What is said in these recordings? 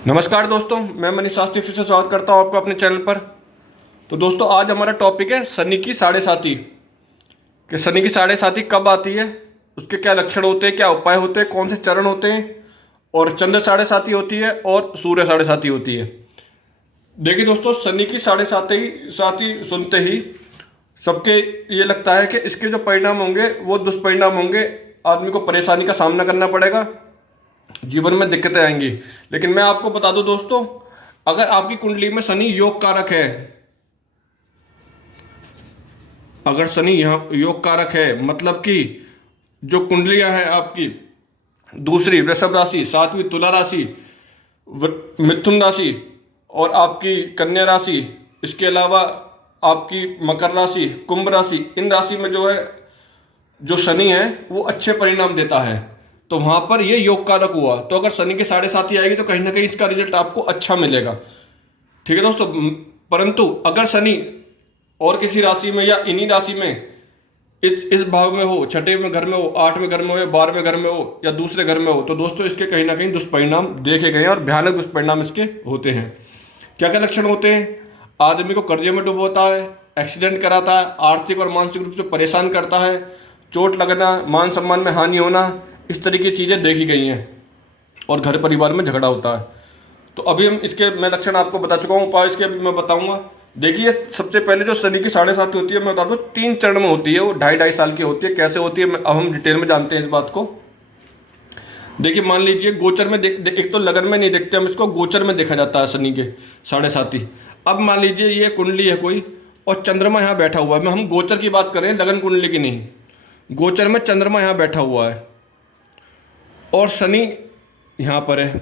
नमस्कार दोस्तों, मैं मनीष शास्त्री फिर से स्वागत करता हूँ आपका अपने चैनल पर। तो दोस्तों, आज हमारा टॉपिक है शनि की साढ़े साती। कि शनि की साढ़े साती कब आती है, उसके क्या लक्षण होते हैं, क्या उपाय होते हैं, कौन से चरण होते हैं, और चंद्र साढ़े साती होती है और सूर्य साढ़े साती होती है। देखिए दोस्तों, शनि की साढ़े साती साती सुनते ही सबके ये लगता है कि इसके जो परिणाम होंगे वो दुष्परिणाम होंगे, आदमी को परेशानी का सामना करना पड़ेगा, जीवन में दिक्कतें आएंगी। लेकिन मैं आपको बता दूं दोस्तों, अगर आपकी कुंडली में शनि योग कारक है, अगर शनि यहाँ योग कारक है, मतलब कि जो कुंडलियां हैं आपकी, दूसरी वृषभ राशि, सातवीं तुला राशि, मिथुन राशि और आपकी कन्या राशि, इसके अलावा आपकी मकर राशि, कुंभ राशि, इन राशि में जो है जो शनि है वो अच्छे परिणाम देता है। तो वहां पर ये योग कारक हुआ, तो अगर शनि के साढ़े साती आएगी तो कहीं ना कहीं इसका रिजल्ट आपको अच्छा मिलेगा। ठीक है दोस्तों। परंतु अगर शनि और किसी राशि में या इन्हीं राशि में इस भाव में हो, छठे में घर में हो, आठ में घर में हो, या 12वें में घर में हो, या दूसरे घर में हो, तो दोस्तों इसके कहीं ना कहीं दुष्परिणाम देखे गए हैं और भयानक दुष्परिणाम इसके होते हैं। क्या क्या लक्षण होते हैं? आदमी को कर्जे में डुबोता है, एक्सीडेंट कराता है, आर्थिक और मानसिक रूप से परेशान करता है, चोट लगना, मान सम्मान में हानि होना, इस तरह की चीज़ें देखी गई हैं, और घर परिवार में झगड़ा होता है। तो अभी हम इसके मैं लक्षण आपको बता चुका हूँ, उपाय इसके अभी मैं बताऊंगा। देखिए, सबसे पहले जो शनि की साढ़े साती होती है, मैं बता दूँ 3 चरण में होती है, वो 2.5 की होती है। कैसे होती है अब हम डिटेल में जानते हैं इस बात को। देखिए, मान लीजिए गोचर में एक तो लगन में नहीं देखते हम इसको, गोचर में देखा जाता है शनि के साढ़े साती। अब मान लीजिए ये कुंडली है कोई और चंद्रमा यहाँ बैठा हुआ है, हम गोचर की बात करें, लगन कुंडली की नहीं। गोचर में चंद्रमा यहाँ बैठा हुआ है और शनि यहाँ पर है।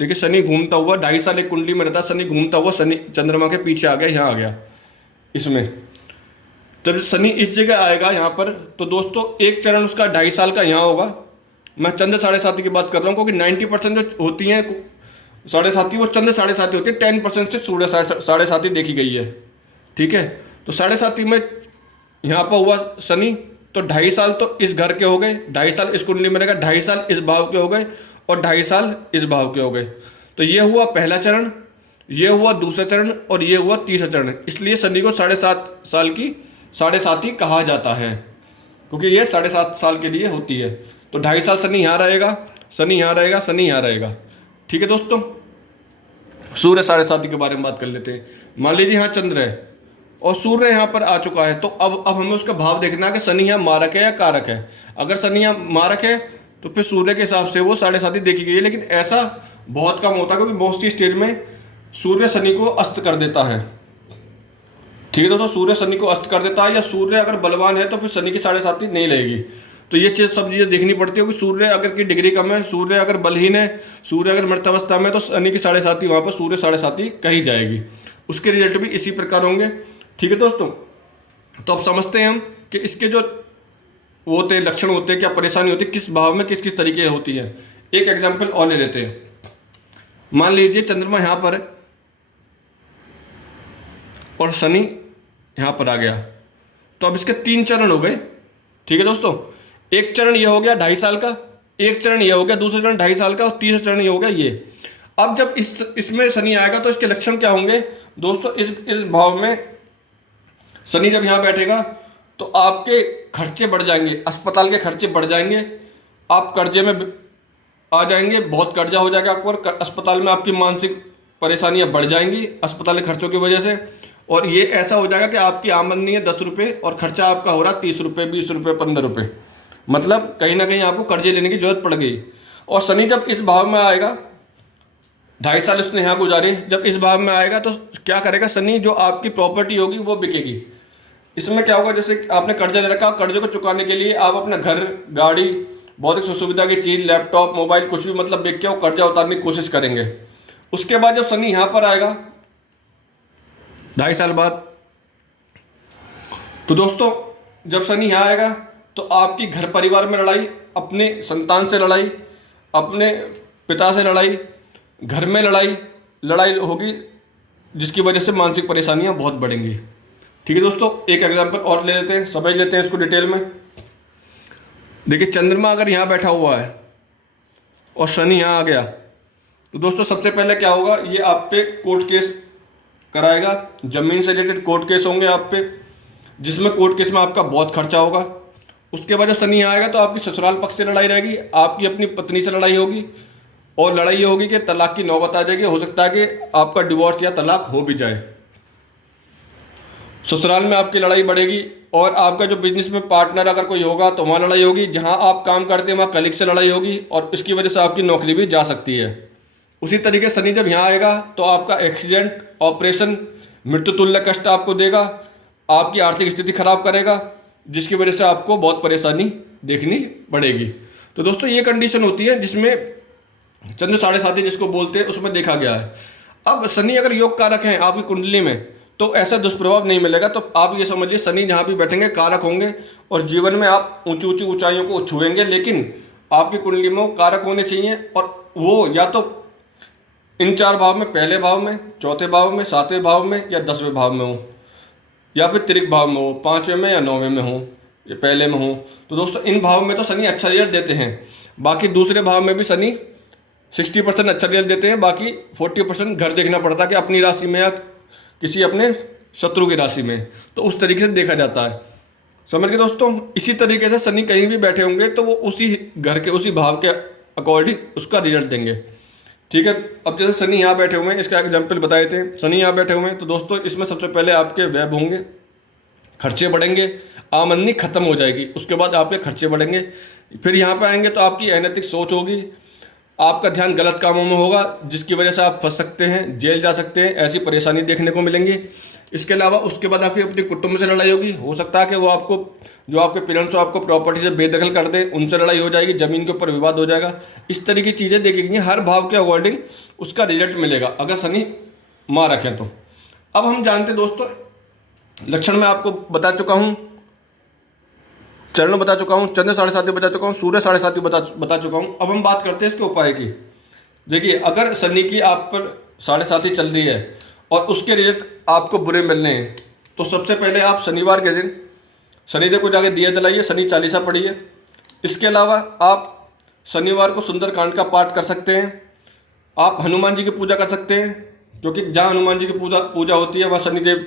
देखिए, शनि घूमता हुआ 2.5 साल एक कुंडली में रहता है, शनि घूमता हुआ शनि चंद्रमा के पीछे आ गया, यहाँ आ गया इसमें। तो जब शनि इस जगह आएगा यहाँ पर, तो दोस्तों एक चरण उसका 2.5 साल का यहाँ होगा। मैं चंद्र साढ़े साती की बात कर रहा हूँ, क्योंकि 90% जो होती हैं साढ़े साती वो चंद्र साढ़े साती होती है, 10% से सूर्य साढ़े साती देखी गई है। ठीक है, तो साढ़े साती में यहाँ पर हुआ शनि, तो 2.5 साल तो इस घर के हो गए, 2.5 साल इस कुंडली में रहेगा, 2.5 साल इस भाव के हो गए और 2.5 साल इस भाव के हो गए। तो ये हुआ पहला चरण, ये हुआ दूसरा चरण और ये हुआ तीसरा चरण। इसलिए शनि को 7.5 साल की साढ़े साती कहा जाता है, क्योंकि ये 7.5 साल के लिए होती है। तो 2.5 साल शनि यहाँ रहेगा, शनि यहाँ रहेगा, शनि यहाँ रहेगा। ठीक है दोस्तों, सूर्य साढ़े साती के बारे में बात कर लेते हैं। मान लीजिए यहाँ चंद्र है और सूर्य यहाँ पर आ चुका है, तो अब हमें उसका भाव देखना है कि शनि यहाँ मारक है या कारक है। अगर शनि यहाँ मारक है तो फिर सूर्य के हिसाब से वो साढ़े साती देखी गई है, लेकिन ऐसा बहुत कम होता है, क्योंकि बहुत सी स्टेज में सूर्य शनि को अस्त कर देता है। ठीक है दोस्तों, सूर्य शनि को अस्त कर देता है, या सूर्य अगर बलवान है तो फिर शनि की साढ़े साती नहीं लगेगी। तो ये चीज़ सब चीज़ें देखनी पड़ती है कि सूर्य अगर की डिग्री कम है, सूर्य अगर बलहीन है, सूर्य अगर मृतावस्था में, तो शनि की साढ़े साती वहाँ पर सूर्य साढ़े साती कही जाएगी। उसके रिजल्ट भी इसी प्रकार होंगे। ठीक है दोस्तों, तो अब समझते हैं हम कि इसके जो वो होते हैं लक्षण होते हैं, क्या परेशानी होती है, किस भाव में किस किस तरीके होती है। एक एग्जाम्पल और ले लेते हैं। मान लीजिए चंद्रमा यहाँ पर है और शनि यहाँ पर आ गया, तो अब इसके 3 चरण हो गए। ठीक है दोस्तों, एक चरण ये हो गया 2.5 साल का, एक चरण ये हो गया, दूसरा चरण 2.5 साल का, और तीसरा चरण ये हो गया ये। अब जब इसमें शनि आएगा तो इसके लक्षण क्या होंगे दोस्तों? इस भाव में शनि जब यहाँ बैठेगा तो आपके खर्चे बढ़ जाएंगे, अस्पताल के खर्चे बढ़ जाएंगे, आप कर्जे में आ जाएंगे, बहुत कर्जा हो जाएगा आपको, और अस्पताल में आपकी मानसिक परेशानियाँ बढ़ जाएंगी अस्पताल के खर्चों की वजह से। और ये ऐसा हो जाएगा कि आपकी आमदनी है 10 रुपये और खर्चा आपका हो रहा है 30 रुपये, 20 रुपये, 15 रुपये, मतलब कहीं ना कहीं आपको कर्जे लेने की जरूरत पड़ गई। और शनि जब इस भाव में आएगा, 2.5 साल उसने यहाँ गुजारे, जब इस भाव में आएगा तो क्या करेगा शनि? जो आपकी प्रॉपर्टी होगी वो बिकेगी। इसमें क्या होगा, जैसे आपने कर्जा ले रखा, कर्जे को चुकाने के लिए आप अपना घर, गाड़ी, भौतिक सुविधा की चीज़, लैपटॉप, मोबाइल, कुछ भी मतलब बेच के वो कर्जा उतारने की कोशिश करेंगे। उसके बाद जब शनि यहाँ पर आएगा 2.5 साल बाद, तो दोस्तों जब शनि यहाँ आएगा तो आपकी घर परिवार में लड़ाई, अपने संतान से लड़ाई, अपने पिता से लड़ाई, घर में लड़ाई होगी, जिसकी वजह से मानसिक परेशानियां बहुत बढ़ेंगी। ठीक है दोस्तों, एक एग्जांपल और ले लेते हैं, समझ लेते हैं इसको डिटेल में। देखिए, चंद्रमा अगर यहाँ बैठा हुआ है और शनि यहाँ आ गया, तो दोस्तों सबसे पहले क्या होगा, ये आप पे कोर्ट केस कराएगा, ज़मीन से रिलेटेड कोर्ट केस होंगे आप पे, जिसमें कोर्ट केस में आपका बहुत खर्चा होगा। उसके बाद जब शनि आएगा तो आपकी ससुराल पक्ष से लड़ाई रहेगी, आपकी अपनी पत्नी से लड़ाई होगी, और लड़ाई ये होगी कि तलाक की नौबत आ जाएगी। हो सकता है कि आपका डिवोर्स या तलाक हो भी जाए। ससुराल में आपकी लड़ाई बढ़ेगी, और आपका जो बिजनेस में पार्टनर अगर कोई होगा तो वहाँ लड़ाई होगी, जहाँ आप काम करते हैं वहाँ कलीग से लड़ाई होगी, और इसकी वजह से आपकी नौकरी भी जा सकती है। उसी तरीके से शनि जब यहाँ आएगा तो आपका एक्सीडेंट, ऑपरेशन, मृत्यु तुल्य कष्ट आपको देगा, आपकी आर्थिक स्थिति खराब करेगा, जिसकी वजह से आपको बहुत परेशानी देखनी पड़ेगी। तो दोस्तों ये कंडीशन होती है जिसमें चंद्र 7.5 जिसको बोलते हैं उसमें देखा गया है। अब शनि अगर योग कारक हैं आपकी कुंडली में तो ऐसा दुष्प्रभाव नहीं मिलेगा। तो आप ये समझिए शनि जहाँ भी बैठेंगे कारक होंगे, और जीवन में आप ऊंची ऊंची ऊंचाइयों को छुएंगे, लेकिन आपकी कुंडली में वो कारक होने चाहिए, और वो या तो इन 4 भाव में, पहले भाव में, चौथे भाव में, 7वें भाव में या 10वें भाव में हो, या फिर त्रिक भाव में हो, 5वें में या 9वें में हो, या पहले में हो। तो दोस्तों इन भाव में तो शनि अच्छा रिजल्ट देते हैं। बाकी दूसरे भाव में भी शनि 60% अच्छा रिजल्ट देते हैं, बाकी 40% घर देखना पड़ता है कि अपनी राशि में या किसी अपने शत्रु की राशि में। तो उस तरीके से देखा जाता है, समझ गए दोस्तों। इसी तरीके से शनि कहीं भी बैठे होंगे तो वो उसी घर के, उसी भाव के अकॉर्डिंग उसका रिजल्ट देंगे, ठीक है। अब जैसे शनि यहाँ बैठे हुए हैं, इसका एग्जाम्पल बताए थे, शनि यहाँ बैठे हुए हैं, तो दोस्तों इसमें सबसे पहले आपके व्यय होंगे, खर्चे बढ़ेंगे, आमदनी खत्म हो जाएगी, उसके बाद आपके खर्चे बढ़ेंगे। फिर यहाँ पे आएंगे तो आपकी अनैतिक सोच होगी, आपका ध्यान गलत कामों में होगा, जिसकी वजह से आप फंस सकते हैं, जेल जा सकते हैं, ऐसी परेशानी देखने को मिलेंगी। इसके अलावा उसके बाद आपकी अपनी कुटुंब से लड़ाई होगी। हो सकता है कि वो आपको, जो आपके पेरेंट्स हो, आपको प्रॉपर्टी से बेदखल कर दें, उनसे लड़ाई हो जाएगी, ज़मीन के ऊपर विवाद हो जाएगा। इस तरीके की चीज़ें देखी गई, हर भाव के अकॉर्डिंग उसका रिजल्ट मिलेगा अगर शनि माँ रखें तो। अब हम जानते हैं दोस्तों, लक्षण मैं आपको बता चुका हूँ, चरण बता चुका हूँ, चंद्र 7.5 बता चुका हूँ, सूर्य 7.5 बता चुका हूँ। अब हम बात करते हैं इसके उपाय की। देखिए अगर शनि की आप पर 7.5 चल रही है और उसके रिजल्ट आपको बुरे मिलने हैं, तो सबसे पहले आप शनिवार के दिन शनिदेव को जाके दिया जलाइए, शनि चालीसा पढ़िए। इसके अलावा आप शनिवार को सुंदरकांड का पाठ कर सकते हैं। आप हनुमान जी की पूजा कर सकते हैं, क्योंकि जहाँ हनुमान जी की पूजा होती है वहाँ शनिदेव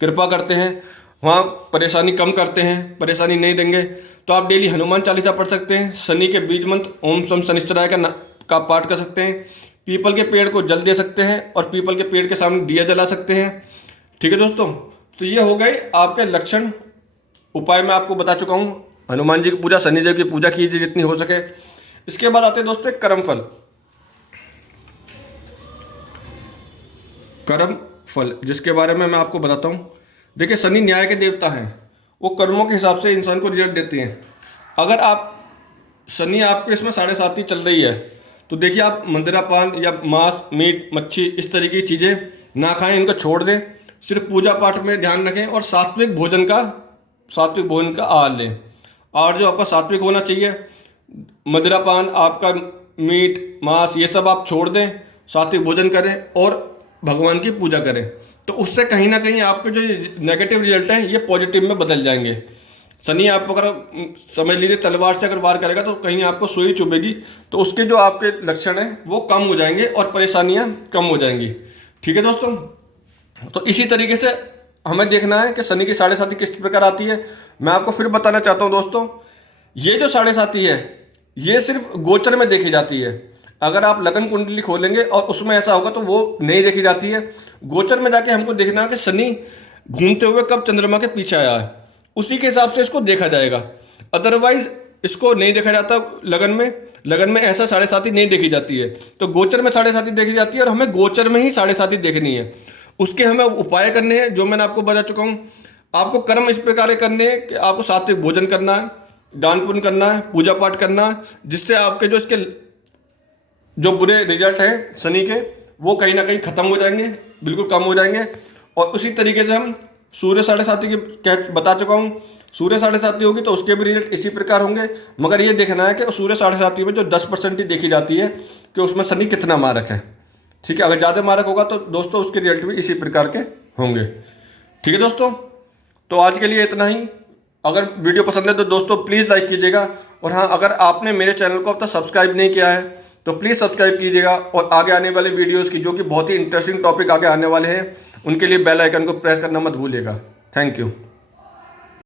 कृपा करते हैं, वहाँ परेशानी कम करते हैं, परेशानी नहीं देंगे। तो आप डेली हनुमान चालीसा पढ़ सकते हैं। शनि के बीज मंत्र ओम सम शनिश्चराय का पाठ कर सकते हैं। पीपल के पेड़ को जल दे सकते हैं, और पीपल के पेड़ के सामने दिया जला सकते हैं, ठीक है दोस्तों। तो ये हो गए आपके लक्षण, उपाय मैं आपको बता चुका हूँ। हनुमान जी की पूजा, शनिदेव की पूजा कीजिए जितनी हो सके। इसके बाद आते हैं दोस्तों कर्म फल। कर्म फल जिसके बारे में मैं आपको बताता हूँ। देखिए शनि न्याय के देवता हैं, वो कर्मों के हिसाब से इंसान को रिजल्ट देते हैं। अगर आप शनि आपके इसमें 7.5 चल रही है तो देखिए आप मंदिरापान या मांस, मीट, मच्छी इस तरीके की चीज़ें ना खाएं, इनको छोड़ दें। सिर्फ पूजा पाठ में ध्यान रखें, और सात्विक भोजन का आहार लें। और जो आपका सात्विक होना चाहिए, मदिरापान, आपका मीट, मांस, ये सब आप छोड़ दें, सात्विक भोजन करें और भगवान की पूजा करें। तो उससे कहीं ना कहीं आपके जो नेगेटिव रिजल्ट हैं ये पॉजिटिव में बदल जाएंगे। शनि आपको अगर समझ लीजिए तलवार से अगर वार करेगा तो कहीं आपको सुई चुभेगी, तो उसके जो आपके लक्षण हैं वो कम हो जाएंगे और परेशानियां कम हो जाएंगी, ठीक है दोस्तों। तो इसी तरीके से हमें देखना है कि शनि की 7.5 किस प्रकार आती है। मैं आपको फिर बताना चाहता हूँ दोस्तों, ये जो 7.5 है ये सिर्फ गोचर में देखी जाती है। अगर आप लगन कुंडली खोलेंगे और उसमें ऐसा होगा तो वो नहीं देखी जाती है। गोचर में जाके हमको देखना है कि शनि घूमते हुए कब चंद्रमा के पीछे आया है, उसी के हिसाब से इसको देखा जाएगा। अदरवाइज इसको नहीं देखा जाता। लगन में ऐसा 7.5 नहीं देखी जाती है। तो गोचर में 7.5 देखी जाती है, और हमें गोचर में ही 7.5 देखनी है। उसके हमें उपाय करने हैं जो मैंने आपको बता चुका हूँ। आपको कर्म इस प्रकार करने हैं कि आपको सात्विक भोजन करना है, दान पुण्य करना है, पूजा पाठ करना है, जिससे आपके जो इसके जो बुरे रिजल्ट हैं शनि के वो कहीं ना कहीं खत्म हो जाएंगे, बिल्कुल कम हो जाएंगे। और उसी तरीके से हम सूर्य 7.5 की बता चुका हूँ। सूर्य 7.5 होगी तो उसके भी रिजल्ट इसी प्रकार होंगे, मगर ये देखना है कि सूर्य 7.5 में जो 10% ही देखी जाती है कि उसमें शनि कितना मारक है, ठीक है। अगर ज़्यादा मारक होगा तो दोस्तों उसके रिजल्ट भी इसी प्रकार के होंगे, ठीक है दोस्तों। तो आज के लिए इतना ही। अगर वीडियो पसंद है तो दोस्तों प्लीज़ लाइक कीजिएगा, और हाँ, अगर आपने मेरे चैनल को अब तक सब्सक्राइब नहीं किया है तो प्लीज़ सब्सक्राइब कीजिएगा और आगे आने वाले वीडियोज़ की जो कि बहुत ही इंटरेस्टिंग टॉपिक आगे आने वाले हैं उनके लिए बेल आइकन को प्रेस करना मत भूलिएगा। Thank you.